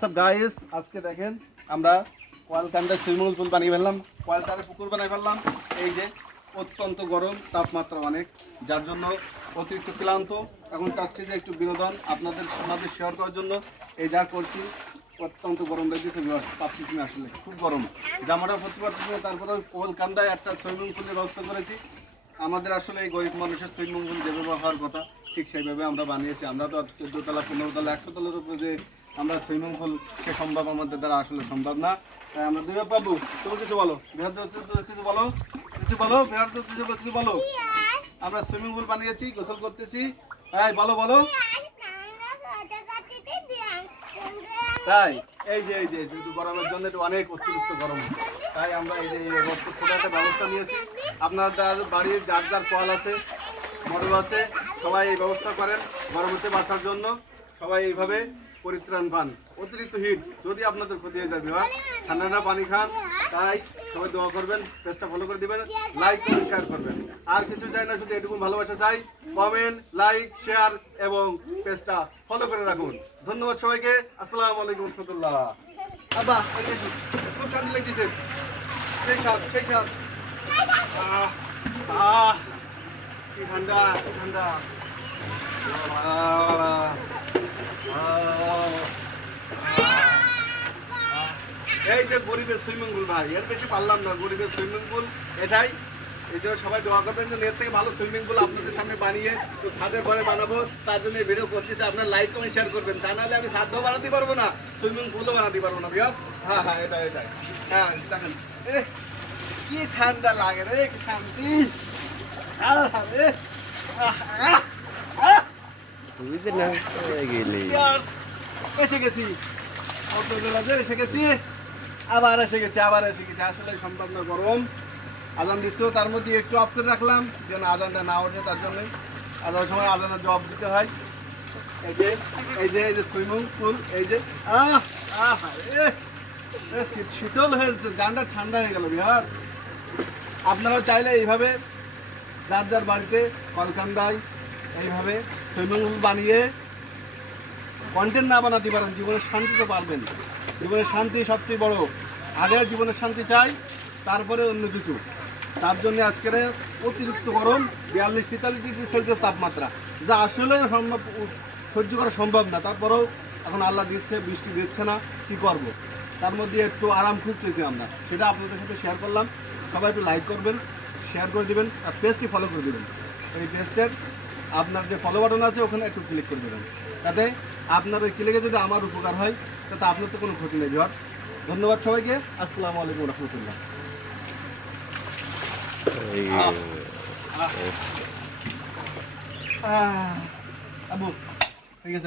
সব গাইস আজকে দেখেন আমরা কয়েলকান্দায় সুইমিং পুল বানিয়ে ফেললাম, কয়েলকান্দায় পুকুর বানিয়ে ফেললাম। এই যে অত্যন্ত গরম, তাপমাত্রা অনেক, যার জন্য অতিরিক্ত ক্লান্ত। এখন চাচ্ছি যে একটু বিনোদন আপনাদের সাথে শেয়ার করার জন্য এই যা করছি। অত্যন্ত গরম লাগতেছে, পাচ্ছি না, আসলে খুব গরম, জামাটা পরতে পারছি না। তারপরে কয়েলকান্দায় একটা সুইমিং পুলের ব্যবস্থা করেছি। আমাদের আসলে এই গরিব মানুষের সুইমিং পুল যেভাবে হওয়ার কথা ঠিক সেইভাবে আমরা বানিয়েছি। আমরা তো 14 তলা 15 তলা 100 তলার উপরে যে আমরা সুইমিং পুল সে সম্ভব আমাদের দ্বারা আসলে সম্ভব না। তাই আমরা দুই বাবু, তুমি কিছু বলো, বিহার কিছু বলো, কিছু বলো, বিহার কিছু বলো। আমরা সুইমিং পুল বানিয়েছি, গোসল করতেছি। এই বলো বলো। তাই এই যে কিন্তু গরমের জন্য একটু অনেক অতিরিক্ত গরম, তাই আমরা এই যে ছোট একটা ব্যবস্থা নিয়েছি। আপনার বাড়ির যার যার কল আছে, মোটর আছে, সবাই এই ব্যবস্থা করেন গরমতে বাঁচার জন্য। সবাই এইভাবে পরিত্রাণ পান। অতিরিক্ত হিট যদি আপনাদের ক্ষতি হয়ে যাবে, ঠান্ডা ঠান্ডা পানি খান। তাই সবাই দোয়া করবেন, পেজটা ফলো করে দিবেন, লাইক করে শেয়ার করবেন। আর কিছু চাই না, শুধু এটুকু ভালোবাসা চাই। কমেন্ট, লাইক, শেয়ার এবং পেজটা ফলো করে রাখুন। ধন্যবাদ সবাইকে। আসসালামু আলাইকুম রহমতুল্লাহ। আব্বা খুব শান্তি লাগতেছে, সেই সাথ কি ঠান্ডা, কি ঠান্ডা। এই যে গরিবের সুইমিং পুল ভাই, এর বেশি পারলাম না। গরিবের সুইমিং পুল এটাই। এই জন্য সবাই দোয়া করবেন যে এর থেকে ভালো সুইমিং পুল আপনাদের সামনে বানিয়ে তো ছাদের ঘরে বানাবো। তার জন্য ভিডিও করতেছে, আপনার লাইক কমেন্ট শেয়ার করবেন। তা নাহলে আমি ছাদও বানাতে পারবো না, সুইমিং পুলও বানাতে পারবো না বিয়াস। হ্যাঁ হ্যাঁ, এটাই হ্যাঁ। দেখেন কি ঠান্ডা লাগে রে, কি শান্তি। এসে গেছি, এসে গেছি, আবার এসে গেছি। আসলে সম্ভব না, গরম। আজান দিচ্ছিল, তার মধ্যে একটু অফ করে রাখলাম যেন আজানটা না ওঠে। তার জন্যই আজানের সময় আজানের জবাব দিতে হয়। এই যে সুইমিং পুল, এই যে শীতল হয়েছে, জানটা ঠান্ডা হয়ে গেল বিহার। আপনারাও চাইলে এইভাবে যার যার বাড়িতে কলকান্দায় এইভাবে সুইমিং পুল বানিয়ে কন্টেন্ট না বানাতে পারেন, জীবনের শান্তি তো পারবেন। জীবনের শান্তি সবচেয়ে বড়। আগে জীবনের শান্তি চাই, তারপরে অন্য কিছু। তার জন্য আজকের অতিরিক্ত গরম, 42-43 ডিগ্রি সেলসিয়াস তাপমাত্রা, যা আসলে সহ্য করা সম্ভব না। তারপরেও এখন আল্লাহ দিচ্ছে, বৃষ্টি দিচ্ছে না, কি করব। তার মধ্যে একটু আরাম খুঁজতেছি আমরা, সেটা আপনাদের সাথে শেয়ার করলাম। সবাই একটু লাইক করবেন, শেয়ার করে দেবেন, আর পেজটি ফলো করে দেবেন। এই পেজটার আপনার যে ফলো বাটন আছে ওখানে একটু ক্লিক করে দেবেন, তাতে আপনার ওই ক্লিকে যদি আমার উপকার হয় তাতে আপনার তো কোনো ক্ষতি নেই ভিউয়ার্স। ধন্যবাদ সবাইকে। আসসালামু আলাইকুম রহমতুল্লাহ। আবু ঠিক আছে।